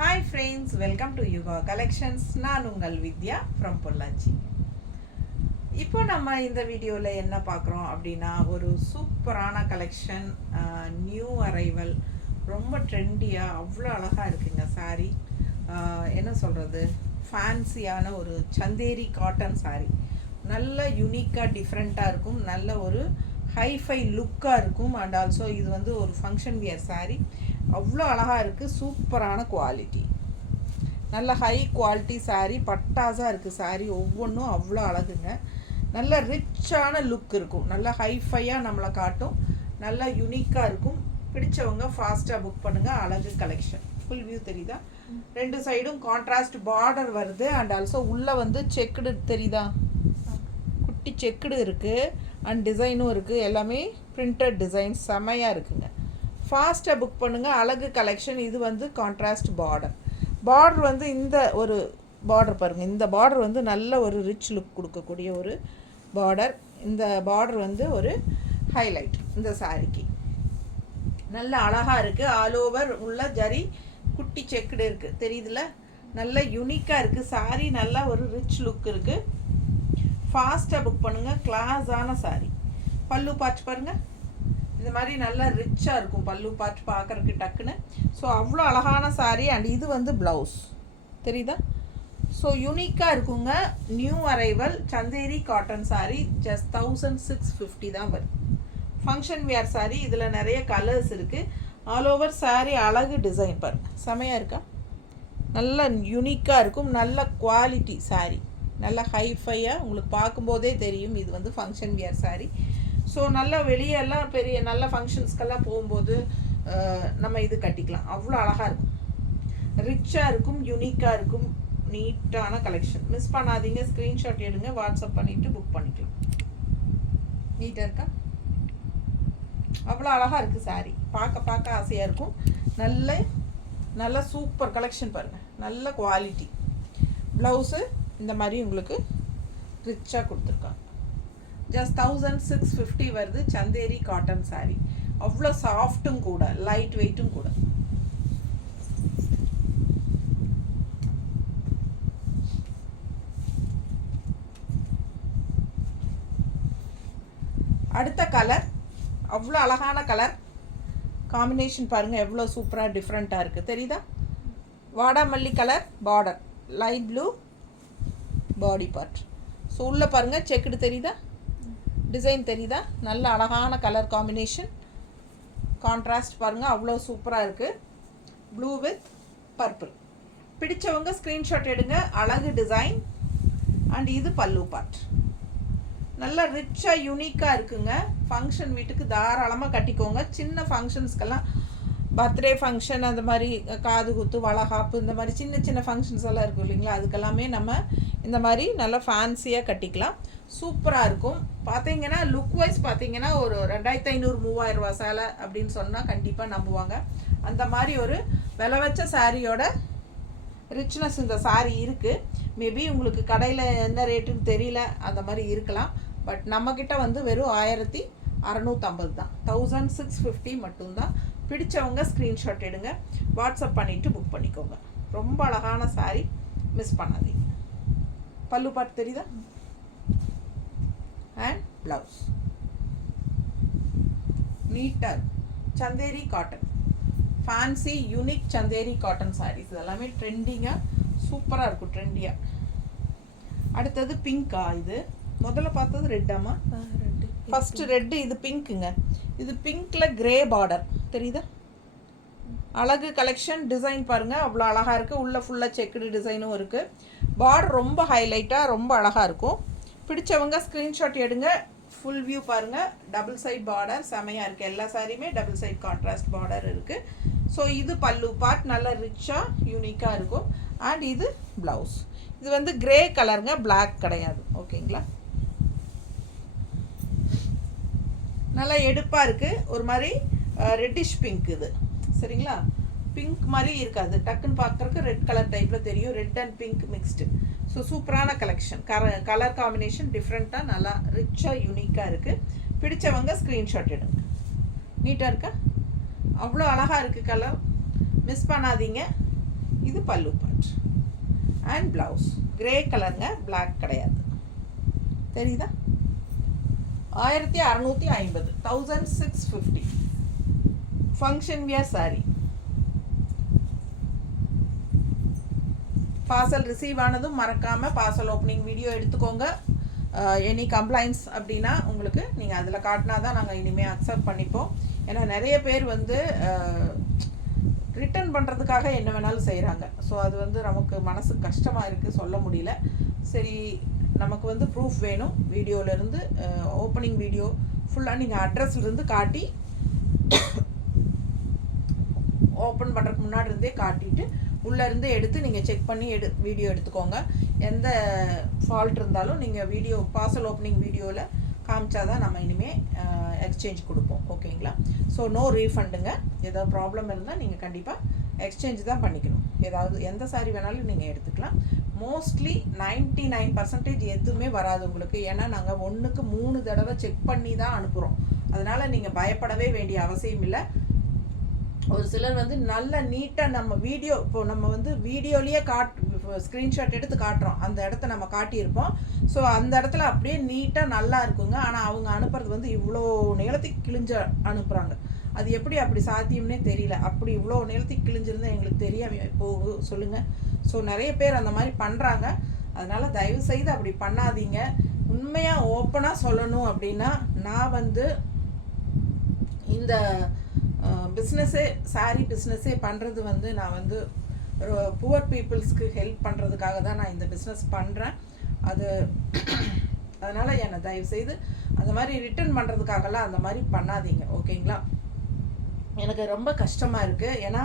Hi friends, welcome to Yuga collections. நான் உங்கள் வித்யா from Pollachi. இப்போ நம்ம இந்த வீடியோவில் என்ன பார்க்குறோம் அப்படின்னா, ஒரு சூப்பரான கலெக்ஷன், நியூ அரைவல், ரொம்ப ட்ரெண்டியாக அவ்வளோ அழகாக இருக்குங்க சாரீ. என்ன சொல்கிறது, ஃபேன்சியான ஒரு சந்தேரி காட்டன் சாரீ. நல்ல யூனிக்காக டிஃப்ரெண்ட்டாக இருக்கும், நல்ல ஒரு ஹைஃபை லுக்காக இருக்கும். அண்ட் ஆல்சோ இது வந்து ஒரு ஃபங்க்ஷன் வியர் சாரீ. அவ்வளோ அழகாக இருக்குது, சூப்பரான குவாலிட்டி, நல்ல ஹை குவாலிட்டி சாரீ. பட்டாஸாக இருக்குது சாரீ, ஒவ்வொன்றும் அவ்வளோ அழகுங்க. நல்ல ரிச்சான லுக் இருக்கும், நல்ல ஹைஃபையாக நம்மளை காட்டும், நல்லா யூனிக்காக இருக்கும். பிடிச்சவங்க ஃபாஸ்ட்டாக புக் பண்ணுங்கள். அழகு கலெக்ஷன். ஃபுல் வியூ தெரியுதா? ரெண்டு சைடும் கான்ட்ராஸ்ட் பார்டர் வருது. அண்ட் ஆல்சோ உள்ளே வந்து செக்குடு தெரியுதா, குட்டி செக்குடு இருக்குது. அண்ட் டிசைனும் இருக்குது, எல்லாமே பிரிண்டட் டிசைன், செமையாக இருக்குங்க. ஃபாஸ்ட்டாக புக் பண்ணுங்கள். அழகு கலெக்ஷன். இது வந்து கான்ட்ராஸ்ட் பார்டர் வந்து இந்த ஒரு பார்டர் பாருங்கள். இந்த பார்டர் வந்து நல்ல ஒரு ரிச் லுக் கொடுக்கக்கூடிய ஒரு பார்டர். இந்த பார்டர் வந்து ஒரு ஹைலைட் இந்த சாரிக்கு. நல்ல அழகாக இருக்குது. ஆல் ஓவர் உள்ள ஜரி குட்டி செக்குடு இருக்குது, தெரியுதுல? நல்ல யூனிக்காக இருக்குது சாரி. நல்லா ஒரு ரிச் லுக் இருக்குது. ஃபாஸ்ட்டாக புக் பண்ணுங்கள். கிளாஸான சாரி. பல்லு பார்த்து பாருங்கள், இந்த மாதிரி நல்லா ரிச்சாக இருக்கும் பல்லு பார்த்து பார்க்குறதுக்கு டக்குன்னு. ஸோ அவ்வளோ அழகான சாரீ. அண்ட் இது வந்து ப்ளவுஸ், தெரியுதா? ஸோ யூனிக்காக இருக்குங்க. New arrival Chanderi cotton sari. Just 1650 தான் வருது. Function wear sari. இதில் நிறைய கலர்ஸ் இருக்குது. ஆல் ஓவர் சாரீ அழகு டிசைன் பாருங்கள், செமையாக இருக்கா? நல்ல யூனிக்காக இருக்கும், நல்ல குவாலிட்டி சாரீ, நல்ல ஹைஃபையாக உங்களுக்கு பார்க்கும்போதே தெரியும் இது வந்து ஃபங்க்ஷன் வியர் சாரீ. ஸோ நல்லா வெளியெல்லாம் பெரிய நல்ல ஃபங்க்ஷன்ஸ்க்கெல்லாம் போகும்போது நம்ம இது கட்டிக்கலாம். அவ்வளோ அழகாக இருக்கும், ரிச்சாக இருக்கும், யூனிக்காக இருக்கும். நீட்டான கலெக்ஷன். மிஸ் பண்ணாதீங்க. ஸ்க்ரீன்ஷாட் எடுங்க, வாட்ஸ்அப் பண்ணிவிட்டு புக் பண்ணிக்கலாம். நீட்டாக இருக்கா? அவ்வளோ அழகாக இருக்குது சாரீ. பார்க்க ஆசையாக இருக்கும். நல்ல சூப்பர் கலெக்ஷன் பாருங்கள். நல்ல குவாலிட்டி. ப்ளவுஸு இந்த மாதிரி உங்களுக்கு ரிச்சாக கொடுத்துருக்காங்க. ஜஸ்ட் 1650 வருது. சந்தேரி காட்டன் சாரீ. அவ்வளோ சாஃப்ட்டும் கூட, லைட் வெயிட்டும் கூட. அடுத்த கலர் அவ்வளோ அழகான கலர் காம்பினேஷன் பாருங்கள், எவ்வளோ சூப்பராக டிஃப்ரெண்ட்டாக இருக்குது, தெரியுதா? வாடாமல்லி colour border, light blue body part. So உள்ளே பாருங்கள் செக்குடு தெரியுதா, டிசைன் தெரியுதா? நல்ல அழகான கலர் காம்பினேஷன். கான்ட்ராஸ்ட் பாருங்கள், அவ்வளோ சூப்பராக இருக்குது. Blue with purple. பிடிச்சவங்க ஸ்க்ரீன்ஷாட் எடுங்க. அழகு டிசைன். அண்ட் இது பல்லு பார்ட். நல்லா ரிச்சாக யூனிக்காக இருக்குங்க. ஃபங்க்ஷன் வீட்டுக்கு தாராளமாக கட்டிக்கோங்க. சின்ன ஃபங்க்ஷன்ஸ்க்கெல்லாம், பர்த்டே ஃபங்க்ஷன், அந்த மாதிரி காது குத்து, வளகாப்பு, இந்த மாதிரி சின்ன சின்ன ஃபங்க்ஷன்ஸ் எல்லாம் இருக்கும் இல்லைங்களா? அதுக்கெல்லாமே நம்ம இந்த மாதிரி நல்லா ஃபேன்சியாக கட்டிக்கலாம். சூப்பராக இருக்கும். பார்த்தீங்கன்னா லுக் வைஸ் பார்த்தீங்கன்னா ஒரு 2500-3000 ரூபா சேலை அப்படின்னு சொன்னால் கண்டிப்பாக நம்புவாங்க. அந்த மாதிரி ஒரு விலை வச்ச சாரியோட ரிச்னஸ் இந்த சாரீ இருக்குது. மேபி உங்களுக்கு கடையில் என்ன ரேட்டுன்னு தெரியல, அந்த மாதிரி இருக்கலாம். பட் நம்மக்கிட்ட வந்து வெறும் 1650 தான். 1650 மட்டும்தான். பிடிச்சவங்க ஸ்க்ரீன்ஷாட் எடுங்க, வாட்ஸ்அப் பண்ணிவிட்டு புக் பண்ணிக்கோங்க. ரொம்ப அழகான சாரீ, மிஸ் பண்ணாதீங்க. பல்லு பார்ட் தெரியுதா? அண்ட் ப்ளவுஸ் நீட்டாக Chanderi cotton, fancy unique Chanderi cotton sarees. இதெல்லாமே ட்ரெண்டிங்காக சூப்பராக இருக்கும், ட்ரெண்டியாக. அடுத்தது பிங்க்கா? இது முதல்ல பார்த்தது ரெட்டாமா? ரெட்டு. ஃபஸ்ட்டு ரெட்டு, இது பிங்க்குங்க. இது பிங்க்கில் கிரே பார்டர் தெரியுதா? அழகு கலெக்ஷன். டிசைன் பாருங்கள், அவ்வளோ அழகாக இருக்குது. உள்ளே ஃபுல்லாக செக்குடு டிசைனும் இருக்குது. பார்டர் ரொம்ப ஹைலைட்டாக ரொம்ப அழகாக இருக்கும். பிடிச்சவங்க ஸ்க்ரீன்ஷாட் எடுங்க. ஃபுல் வியூ பாருங்கள். டபுள் சைட் பார்டர் செமையாக இருக்குது. எல்லா சாரியுமே டபுள் சைட் கான்ட்ராஸ்ட் பார்டர் இருக்குது. ஸோ இது பல்லு பார்ட், நல்ல ரிச்சாக யூனிக்காக இருக்கும். அண்ட் இது ப்ளவுஸ். இது வந்து கிரே கலருங்க, பிளாக் கிடையாது. ஓகேங்களா? நல்லா எடுப்பாக இருக்குது. ஒரு மாதிரி ரெட்டிஷ் பிங்க் இது, சரிங்களா? பிங்க் மாதிரி இருக்காது, டக்குன்னு பார்க்குறக்கு ரெட் கலர் டைப்பில் தெரியும். Red and pink mixed. So சூப்பரான கலெக்ஷன். கலர் காம்பினேஷன் டிஃப்ரெண்ட்டாக நல்லா ரிச்சாக யூனிக்காக இருக்குது. பிடிச்சவங்க ஸ்க்ரீன்ஷாட் எடுங்க. நீட்டாக இருக்கா? அவ்வளோ அழகாக இருக்குது கலர், மிஸ் பண்ணாதீங்க. இது பல்லு பார்ட் அண்ட் ப்ளவுஸ். கிரே கலருங்க, பிளாக் கிடையாது. தெரியுதா? 1650, 1650 function wear sorry. Parcel receive ஆனதும் மறக்காமல் பார்சல் ஓப்பனிங் வீடியோ எடுத்துக்கோங்க. எனி கம்ப்ளைண்ட்ஸ் அப்படின்னா உங்களுக்கு நீங்கள் அதில் காட்டினா தான் நாங்கள் இனிமேல் அக்செப்ட் பண்ணிப்போம். ஏன்னா நிறைய பேர் வந்து ரிட்டர்ன் பண்ணுறதுக்காக என்ன வேணாலும் செய்கிறாங்க. ஸோ அது வந்து நமக்கு மனசுக்கு கஷ்டமாக இருக்குது, சொல்ல முடியல. சரி, நமக்கு வந்து ப்ரூஃப் வேணும். வீடியோவிலேருந்து ஓப்பனிங் வீடியோ ஃபுல்லாக நீங்கள் அட்ரஸ்லேருந்து காட்டி ஓப்பன் பண்ணுறதுக்கு முன்னாடி இருந்தே காட்டிட்டு உள்ளேருந்து எடுத்து நீங்கள் செக் பண்ணி வீடியோ எடுத்துக்கோங்க. எந்த ஃபால்ட் இருந்தாலும் நீங்கள் வீடியோ பார்சல் ஓப்பனிங் வீடியோவில் காமிச்சா தான் நம்ம இனிமேல் எக்ஸ்சேஞ்ச் கொடுப்போம். ஓகேங்களா? ஸோ நோ ரீஃபண்டுங்க. ஏதாவது ப்ராப்ளம் இருந்தால் நீங்கள் கண்டிப்பாக எக்ஸ்சேஞ்ச் தான் பண்ணிக்கணும். ஏதாவது எந்த சாரி வேணாலும் நீங்கள் எடுத்துக்கலாம். மோஸ்ட்லி 99% எதுவுமே வராது உங்களுக்கு. ஏன்னா நாங்கள் 1க்கு 3 தடவை செக் பண்ணி தான் அனுப்புகிறோம். அதனால் நீங்கள் பயப்படவே வேண்டிய அவசியம் இல்லை. ஒரு சிலர் வந்து நல்ல நீட்டாக நம்ம வீடியோ, இப்போ நம்ம வந்து வீடியோலேயே ஸ்க்ரீன்ஷாட் எடுத்து காட்டுறோம், அந்த இடத்த நம்ம காட்டியிருப்போம். ஸோ அந்த இடத்துல அப்படியே நீட்டாக நல்லா இருக்குங்க. ஆனால் அவங்க அனுப்புறது வந்து இவ்வளோ நீளத்துக்கு கிழிஞ்ச அனுப்புகிறாங்க. அது எப்படி அப்படி சாத்தியம்னே தெரியல. அப்படி இவ்வளோ நீளத்துக்கு கிழிஞ்சிருந்தால் எங்களுக்கு தெரியாமல் போகு சொல்லுங்கள். ஸோ நிறைய பேர் அந்த மாதிரி பண்ணுறாங்க. அதனால் தயவுசெய்து அப்படி பண்ணாதீங்க. உண்மையாக ஓப்பனாக சொல்லணும் அப்படின்னா, நான் வந்து இந்த பிஸ்னஸே சாரீ பிஸ்னஸே பண்ணுறது வந்து நான் வந்து புவர் பீப்புள்ஸ்க்கு ஹெல்ப் பண்ணுறதுக்காக தான் நான் இந்த பிஸ்னஸ் பண்ணுறேன். அதனால் என்னை தயவுசெய்து அந்த மாதிரி ரிட்டர்ன் பண்ணுறதுக்காகலாம் அந்த மாதிரி பண்ணாதீங்க. ஓகேங்களா? எனக்கு ரொம்ப கஷ்டமாக இருக்குது. ஏன்னா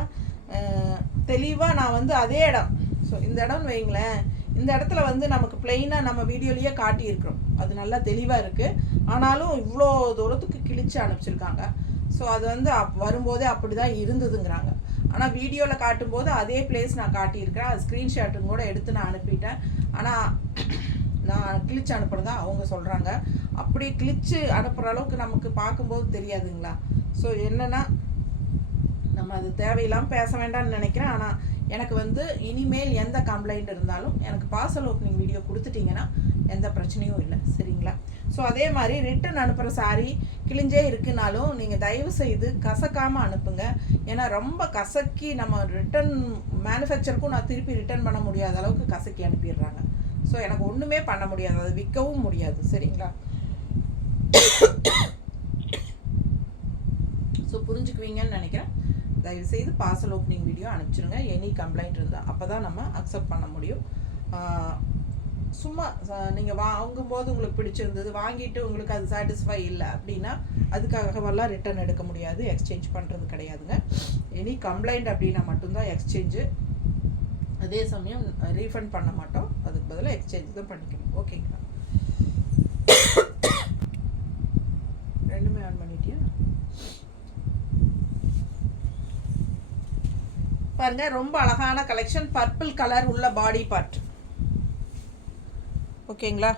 தெளிவாக நான் வந்து அதே இடம், ஸோ இந்த இடம்னு வைங்களேன், இந்த இடத்துல வந்து நமக்கு பிளெயினாக நம்ம வீடியோலேயே காட்டியிருக்கிறோம். அது நல்லா தெளிவாக இருக்குது. ஆனாலும் இவ்வளோ தூரத்துக்கு கிழிச்சு அனுப்பிச்சிருக்காங்க. ஸோ அது வந்து வரும்போதே அப்படி தான் இருந்ததுங்கிறாங்க. ஆனால் வீடியோவில் காட்டும்போது அதே பிளேஸ் நான் காட்டியிருக்கிறேன். அது ஸ்க்ரீன்ஷாட்டும் கூட எடுத்து நான் அனுப்பிட்டேன். ஆனால் நான் கிழிச்சு அனுப்புறதா அவங்க சொல்கிறாங்க. அப்படி கிழிச்சு அனுப்புகிற அளவுக்கு நமக்கு பார்க்கும்போது தெரியாதுங்களா? ஸோ என்னென்னா, நம்ம அது தேவையில்லாமல் பேச வேண்டாம்னு நினைக்கிறேன். ஆனால் எனக்கு வந்து இனிமேல் எந்த கம்ப்ளைண்ட் இருந்தாலும் எனக்கு பார்சல் ஓப்பனிங் வீடியோ கொடுத்துட்டிங்கன்னா எந்த பிரச்சனையும் இல்லை. சரிங்களா? ஸோ அதே மாதிரி ரிட்டன் அனுப்புகிற சாரீ கிழிஞ்சே இருக்குனாலும் நீங்கள் தயவு செய்து கசக்காமல் அனுப்புங்க. ஏன்னா ரொம்ப கசக்கி நம்ம ரிட்டன் மேனுஃபேக்சருக்கும் நான் திருப்பி ரிட்டர்ன் பண்ண முடியாத அளவுக்கு கசக்கி அனுப்பிடுறாங்க. ஸோ எனக்கு ஒன்றுமே பண்ண முடியாது, அது விற்கவும் முடியாது. சரிங்களா? ஸோ புரிஞ்சுக்குவீங்கன்னு நினைக்கிறேன். தயவுசெய்து பார்சல் ஓப்பனிங் வீடியோ அனுப்பிச்சிருங்க. எனி கம்ப்ளைண்ட் இருந்தால் அப்போ தான் நம்ம அக்செப்ட் பண்ண முடியும். சும்மா நீங்கள் வாங்கும்போது உங்களுக்கு பிடிச்சிருந்தது, வாங்கிட்டு உங்களுக்கு அது சாட்டிஸ்ஃபை இல்லை அப்படின்னா அதுக்காகவெல்லாம் ரிட்டர்ன் எடுக்க முடியாது, எக்ஸ்சேஞ்ச் பண்ணுறது கிடையாதுங்க. எனி கம்ப்ளைண்ட் அப்படின்னா மட்டும்தான் எக்ஸ்சேஞ்சு. அதே சமயம் ரீஃபண்ட் பண்ண மாட்டோம், அதுக்கு பதிலாக எக்ஸ்சேஞ்ச் தான் பண்ணிக்கணும். ஓகேங்களா? ரெண்டுமே ஆன் பண்ணிட்டியா? பாருங்க, ரொம்ப அழகான கலெக்ஷன். பர்பிள் கலர் உள்ள பாடி பார்ட். ஓகேங்களா?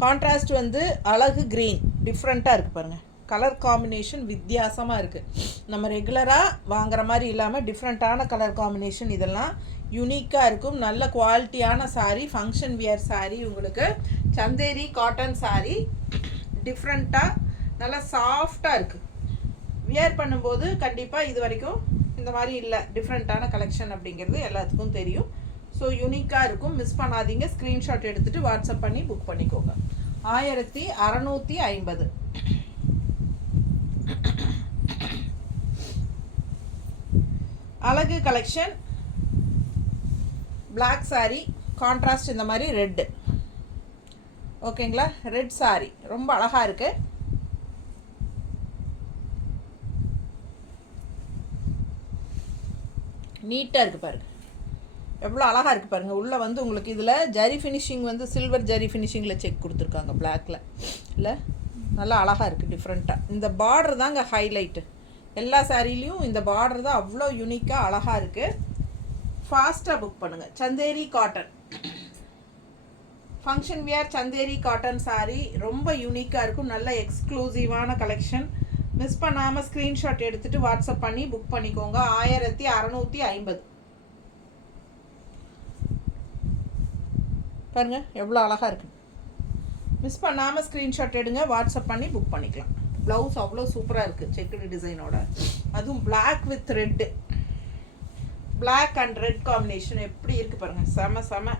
கான்ட்ராஸ்ட் வந்து அழகு கிரீன், டிஃப்ரெண்ட்டாக இருக்குது பாருங்கள். கலர் காம்பினேஷன் வித்தியாசமாக இருக்குது. நம்ம ரெகுலராக வாங்குற மாதிரி இல்லாமல் டிஃப்ரெண்ட்டான கலர் காம்பினேஷன். இதெல்லாம் யூனிக்காக இருக்கும். நல்ல குவாலிட்டியான சாரீ, ஃபங்க்ஷன் வியர் சாரீ. உங்களுக்கு சந்தேரி காட்டன் சாரீ, டிஃப்ரெண்ட்டாக நல்லா சாஃப்டாக இருக்குது. வியர் பண்ணும்போது கண்டிப்பாக இது வரைக்கும் இந்த மாதிரி இல்லை, டிஃப்ரெண்ட்டான கலெக்ஷன் அப்படிங்கிறது எல்லாத்துக்கும் தெரியும். ஸோ யூனிக்காக இருக்கும், மிஸ் பண்ணாதீங்க. ஸ்க்ரீன்ஷாட் எடுத்துகிட்டு வாட்ஸ்அப் பண்ணி புக் பண்ணிக்கோங்க. 1650. அழகு கலெக்ஷன். பிளாக் சாரீ, கான்ட்ராஸ்ட் இந்த மாதிரி ரெட்டு. ஓகேங்களா? ரெட் சாரீ ரொம்ப அழகாக இருக்குது. நீட்டாக இருக்குது பாருங்கள், எவ்வளோ அழகாக இருக்குது பாருங்கள். உள்ளே வந்து உங்களுக்கு இதில் ஜரி ஃபினிஷிங் வந்து சில்வர் ஜரி ஃபினிஷிங்கில் செக் கொடுத்துருக்காங்க பிளாக்கில். இல்லை, நல்லா அழகாக இருக்குது, டிஃப்ரெண்ட்டாக. இந்த பார்டர் தாங்க ஹைலைட்டு. எல்லா சாரீலையும் இந்த பார்டர் தான் அவ்வளோ யூனிக்காக அழகாக இருக்குது. ஃபாஸ்ட்டாக புக் பண்ணுங்கள். Chanderi cotton function wear Chanderi cotton sari ரொம்ப யூனிக்காக இருக்கும். நல்ல எக்ஸ்க்ளூசிவான கலெக்ஷன். மிஸ் பண்ணாமல் ஸ்க்ரீன்ஷாட் எடுத்துகிட்டு வாட்ஸ்அப் பண்ணி புக் பண்ணிக்கோங்க. 1650. பாருங்கள் எவ்வளோ அழகாக இருக்குது. மிஸ் பண்ணாமல் ஸ்க்ரீன்ஷாட் எடுங்க, வாட்ஸ்அப் பண்ணி புக் பண்ணிக்கலாம். ப்ளவுஸ் அவ்வளோ சூப்பராக இருக்குது செக்குடு டிசைனோட. அதுவும் black with red, black and red combination எப்படி இருக்குது பாருங்கள். செம செம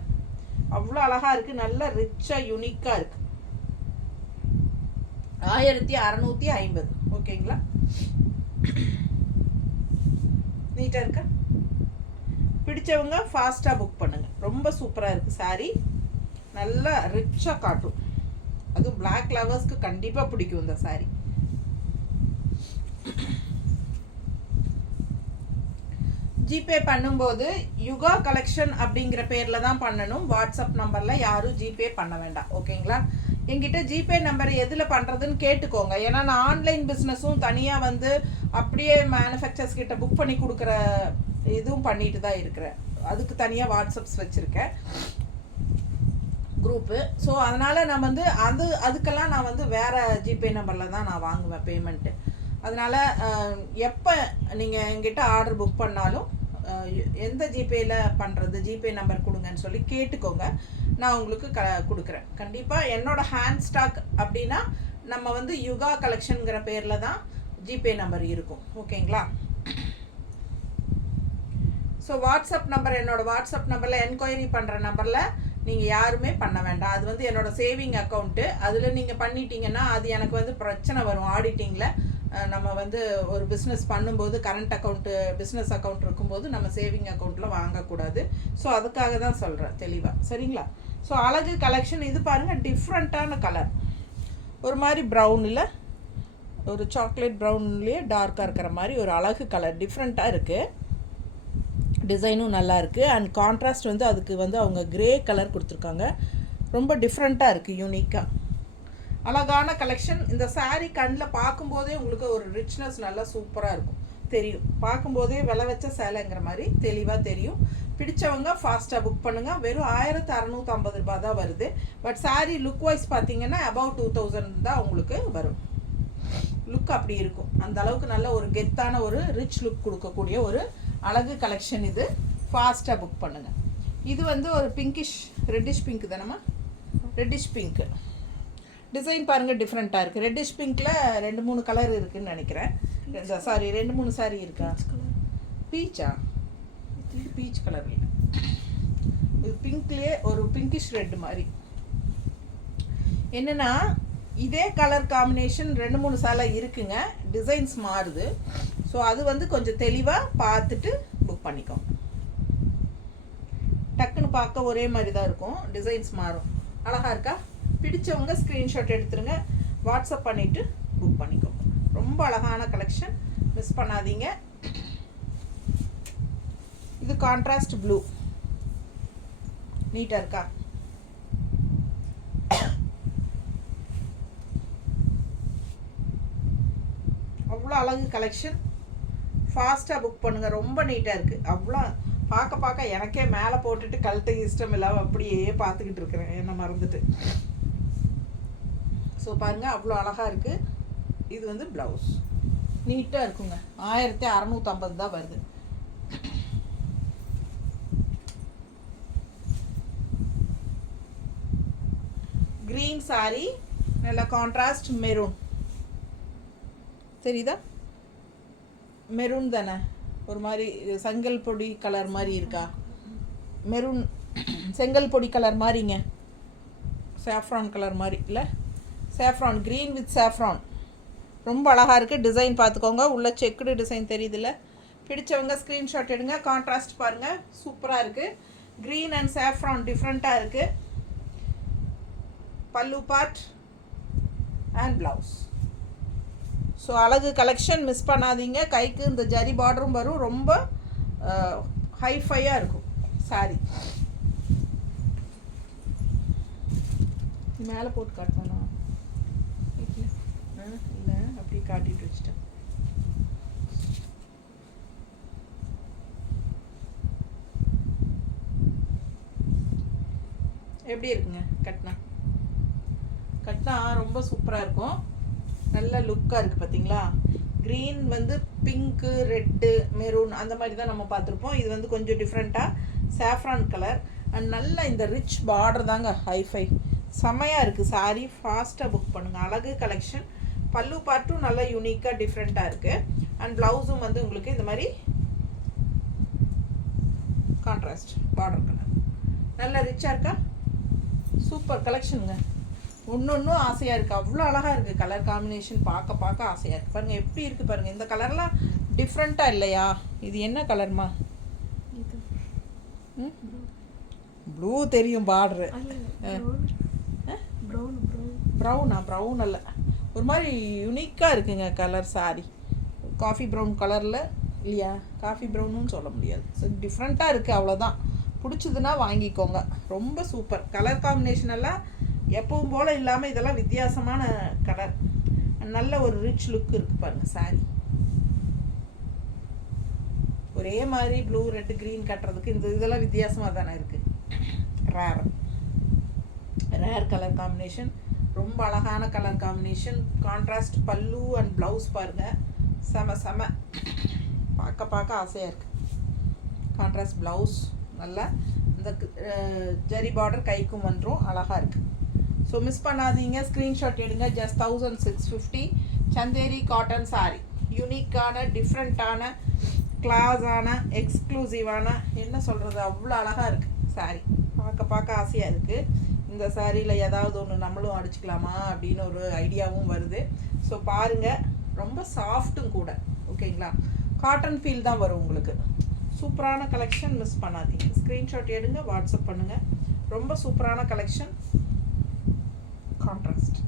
அவ்வளோ அழகாக இருக்குது. நல்ல ரிச்சாக யூனிக்காக இருக்குது. 1650. ஓகேங்களா? நீட்டாக இருக்கா? பிடிச்சவங்க ஃபாஸ்ட்டாக புக் பண்ணுங்கள். ரொம்ப சூப்பராக இருக்குது சாரீ. நல்லா ரிச்சாக காட்டும். அதுவும் பிளாக் லவர்ஸ்க்கு கண்டிப்பாக பிடிக்கும் இந்த சாரீ. ஜிபே பண்ணும்போது யுகா கலெக்ஷன் அப்படிங்கிற பேரில் தான் பண்ணணும். வாட்ஸ்அப் நம்பரில் யாரும் ஜிபே பண்ண வேண்டாம். ஓகேங்களா? என்கிட்ட ஜிபே நம்பர் எதில் பண்ணுறதுன்னு கேட்டுக்கோங்க. ஏன்னா நான் ஆன்லைன் பிஸ்னஸும் தனியாக வந்து அப்படியே மேனுஃபேக்சர்ஸ் கிட்ட புக் பண்ணி கொடுக்குற இதுவும் பண்ணிட்டு தான் இருக்கிறேன். அதுக்கு தனியாக வாட்ஸ்அப்ஸ் வச்சுருக்கேன் குரூப்பு. ஸோ அதனால் நான் வந்து அதுக்கெல்லாம் நான் வந்து வேறு ஜிபே நம்பரில் தான் நான் வாங்குவேன் பேமெண்ட்டு. அதனால் எப்போ நீங்கள் எங்கிட்ட ஆர்டர் புக் பண்ணாலும் எந்த ஜிபேயில் பண்ணுறது, ஜிபே நம்பர் கொடுங்கன்னு சொல்லி கேட்டுக்கோங்க. நான் உங்களுக்கு கொடுக்குறேன். கண்டிப்பாக என்னோடய ஹேண்ட் ஸ்டாக் அப்படின்னா நம்ம வந்து யுகா கலெக்ஷனுங்கிற பேரில் தான் ஜிபே நம்பர் இருக்கும். ஓகேங்களா? ஸோ வாட்ஸ்அப் நம்பர், என்னோடய வாட்ஸ்அப் நம்பரில் என்கொயரி பண்ணுற நம்பரில் நீங்கள் யாருமே பண்ண வேண்டாம். அது வந்து என்னோடய சேவிங் அக்கௌண்ட்டு. அதில் நீங்கள் பண்ணிட்டீங்கன்னா அது எனக்கு வந்து பிரச்சனை வரும் ஆடிட்டிங்கில். நம்ம வந்து ஒரு பிஸ்னஸ் பண்ணும்போது கரண்ட் அக்கௌண்ட்டு, பிஸ்னஸ் அக்கௌண்ட் இருக்கும்போது நம்ம சேவிங் அக்கௌண்ட்டில் வாங்கக்கூடாது. ஸோ அதுக்காக தான் சொல்கிறேன் தெளிவாக. சரிங்களா? ஸோ அழகு கலெக்ஷன் இது பாருங்கள். டிஃப்ரெண்ட்டான கலர், ஒரு மாதிரி ப்ரௌனில், ஒரு சாக்லேட் ப்ரௌன்லேயே டார்க்காக இருக்கிற மாதிரி ஒரு அழகு கலர். டிஃப்ரெண்ட்டாக இருக்குது. டிசைனும் நல்லா இருக்குது. அண்ட் கான்ட்ராஸ்ட் வந்து அதுக்கு வந்து அவங்க கிரே கலர் கொடுத்துருக்காங்க. ரொம்ப டிஃப்ரெண்ட்டாக இருக்குது, யூனிக்காக அழகான கலெக்ஷன். இந்த சாரீ கண்ணில் பார்க்கும்போதே உங்களுக்கு ஒரு ரிச்னஸ் நல்லா சூப்பராக இருக்கும், தெரியும். பார்க்கும்போதே விலை வச்ச சேலைங்கிற மாதிரி தெளிவாக தெரியும். பிடிச்சவங்க ஃபாஸ்ட்டாக புக் பண்ணுங்கள். வெறும் 1650 ரூபா தான் வருது. பட் சாரீ லுக் வைஸ் பார்த்தீங்கன்னா அபவுட் 2000 தான் உங்களுக்கு வரும். லுக் அப்படி இருக்கும். அந்த அளவுக்கு நல்ல ஒரு கெத்தான ஒரு ரிச் லுக் கொடுக்கக்கூடிய ஒரு அழகு கலெக்ஷன் இது. ஃபாஸ்ட்டாக புக் பண்ணுங்கள். இது வந்து ஒரு பிங்கிஷ், ரெட்டிஷ் பிங்க் தானம்மா? ரெட்டிஷ் பிங்க்கு டிசைன் பாருங்கள், டிஃப்ரெண்ட்டாக இருக்குது. ரெட்டிஷ் பிங்க்கில் 2-3 கலர் இருக்குதுன்னு நினைக்கிறேன். சாரி 2-3 சாரி இருக்கா? பீச்சா? பீச் கலர் இல்லை, இது பிங்க்லேயே ஒரு பிங்கிஷ் ரெட் மாதிரி. என்னென்னா இதே கலர் காம்பினேஷன் 2-3 சேலை இருக்குங்க. டிசைன்ஸ் மாறுது. ஸோ அது வந்து கொஞ்சம் தெளிவாக பார்த்துட்டு புக் பண்ணிக்கோங்க. டக்குன்னு பார்க்க ஒரே மாதிரி தான் இருக்கும், டிசைன்ஸ் மாறும். அழகாக இருக்கா? பிடிச்சவங்க ஸ்க்ரீன்ஷாட் எடுத்துருங்க, வாட்ஸ்அப் பண்ணிவிட்டு புக் பண்ணிக்கோங்க. ரொம்ப அழகான கலெக்ஷன், மிஸ் பண்ணாதீங்க. இது கான்ட்ராஸ்ட் ப்ளூ, நீட்டாக இருக்கா? அவ்வளோ அழகு கலெக்ஷன். ஃபாஸ்ட்டாக புக் பண்ணுங்கள். ரொம்ப நீட்டாக இருக்குது. அவ்வளோ பார்க்க எனக்கே மேலே போட்டுட்டு கழுத்தை இஷ்டம் இல்லாமல் அப்படியே பார்த்துக்கிட்டு இருக்கிறேன், என்ன மறந்துட்டு. ஸோ பாருங்கள் அவ்வளோ அழகாக இருக்குது. இது வந்து ப்ளவுஸ் நீட்டாக இருக்குங்க. 1650 தான் வருது. க்ரீன் சாரி, நல்ல கான்ட்ராஸ்ட் மெரூன், தெரியுதா? மெரூன் தானே, ஒரு மாதிரி செங்கல் பொடி கலர் மாதிரி இருக்கா? மெரூன் செங்கல் பொடி கலர் மாதிரிங்க, சாஃப்ரான் கலர் மாதிரி இல்லை, சாஃப்ரான், க்ரீன் வித் சாஃப்ரான். ரொம்ப அழகாக இருக்குது. டிசைன் பார்த்துக்கோங்க, உள்ள செக்குடு டிசைன் தெரியுதுல்ல. பிடிச்சவங்க ஸ்க்ரீன்ஷாட் எடுங்க. கான்ட்ராஸ்ட் பாருங்கள், சூப்பராக இருக்குது. க்ரீன் அண்ட் சாஃப்ரான் டிஃப்ரெண்ட்டாக இருக்குது. பல்லு பார்ட் அண்ட் ப்ளவுஸ். ஸோ அழகு கலெக்ஷன், மிஸ் பண்ணாதீங்க. கைக்கு இந்த ஜரி பார்டரும் வரும். ரொம்ப ஹைஃபையாக இருக்கும் சாரி. மேலே போட்டு காட்டணும் இல்லை, அப்படி காட்டிட்டு வச்சுட்டேன். எப்படி இருக்குங்க கட்டினா ரொம்ப சூப்பராக இருக்கும். நல்ல லுக்காக இருக்குது பார்த்தீங்களா? க்ரீன் வந்து பிங்க்கு, ரெட்டு, மெரூன் அந்த மாதிரி தான் நம்ம பார்த்துருப்போம். இது வந்து கொஞ்சம் டிஃப்ரெண்ட்டாக சாஃப்ரான் கலர் அண்ட் நல்ல இந்த ரிச் பார்டர் தாங்க ஹைஃபை. செம்மையாக இருக்குது சாரீ. ஃபாஸ்ட்டாக புக் பண்ணுங்கள். அழகு கலெக்ஷன். பல்லு பார்ட்டும் நல்லா யூனிக்காக டிஃப்ரெண்ட்டாக இருக்குது. அண்ட் ப்ளவுஸும் வந்து உங்களுக்கு இந்த மாதிரி கான்ட்ராஸ்ட் பார்டர் கலர். நல்லா ரிச்சாக இருக்கா? சூப்பர் கலெக்ஷனுங்க. ஒன்றும் ஆசையாக இருக்குது. அவ்வளோ அழகாக இருக்குது கலர் காம்பினேஷன். பார்க்க ஆசையாக இருக்குது. பாருங்கள் எப்படி இருக்குது பாருங்கள். இந்த கலர்லாம் டிஃப்ரெண்ட்டாக இல்லையா? இது என்ன கலர்மா? ப்ளூ தெரியும் பார்டரு. ப்ரௌன் அல்ல, ஒரு மாதிரி யூனிக்காக இருக்குங்க கலர் சாரி. காஃபி ப்ரௌன் கலரில் இல்லையா? காஃபி ப்ரௌனுன்னு சொல்ல முடியாது. ஸோ டிஃப்ரெண்ட்டாக இருக்குது, அவ்வளோதான். பிடிச்சதுன்னா வாங்கிக்கோங்க. ரொம்ப சூப்பர் கலர் காம்பினேஷன் எல்லாம் எப்பவும் போல் இல்லாமல் இதெல்லாம் வித்தியாசமான கலர். நல்ல ஒரு ரிச் லுக் இருக்குது பாருங்கள் சாரி. ஒரே மாதிரி ப்ளூ, ரெட்டு, க்ரீன் கட்டுறதுக்கு இதெல்லாம் வித்தியாசமாக தானே இருக்குது. Rare colour combination. ரொம்ப அழகான கலர் காம்பினேஷன். கான்ட்ராஸ்ட் பல்லு அண்ட் ப்ளவுஸ் பாருங்கள். செம பார்க்க ஆசையாக இருக்குது. கான்ட்ராஸ்ட் ப்ளவுஸ் நல்லா இந்த ஜரி பார்டர் கைக்கும் வந்துடும். அழகாக இருக்குது. ஸோ மிஸ் பண்ணாதீங்க. ஸ்க்ரீன்ஷாட் எடுங்க. Just 1650 Chanderi cotton sorry. யூனிக்கான, டிஃப்ரெண்ட்டான, கிளாஸான, எக்ஸ்க்ளூசிவான, என்ன சொல்கிறது, அவ்வளோ அழகாக இருக்குது சாரி. பார்க்க ஆசையாக இருக்குது. இந்த சாரியில் ஏதாவது ஒன்று நம்மளும் அடிச்சுக்கலாமா அப்படின்னு ஒரு ஐடியாவும் வருது. ஸோ பாருங்கள். ரொம்ப சாஃப்ட்டும் கூட. ஓகேங்களா? காட்டன் ஃபீல் தான் வரும் உங்களுக்கு. சூப்பரான கலெக்ஷன். மிஸ் பண்ணாதீங்க. ஸ்க்ரீன்ஷாட் எடுங்க, வாட்ஸ்அப் பண்ணுங்கள். ரொம்ப சூப்பரான கலெக்ஷன். கான்ட்ராஸ்ட்.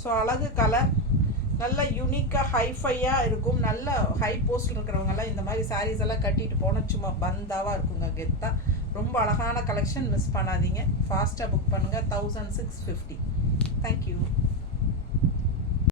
ஸோ அழகு கலர். நல்ல யூனிக்காக ஹைஃபையாக இருக்கும். நல்ல ஹை போஸ்டில் இருக்கிறவங்கெல்லாம் இந்த மாதிரி சாரீஸ் எல்லாம் கட்டிட்டு போனால் சும்மா பந்தாவாக இருக்குங்க, கெத்தாக. ரொம்ப அழகான கலெக்ஷன். மிஸ் பண்ணாதீங்க. ஃபாஸ்ட்டாக புக் பண்ணுங்கள். 1650. தேங்க்யூ.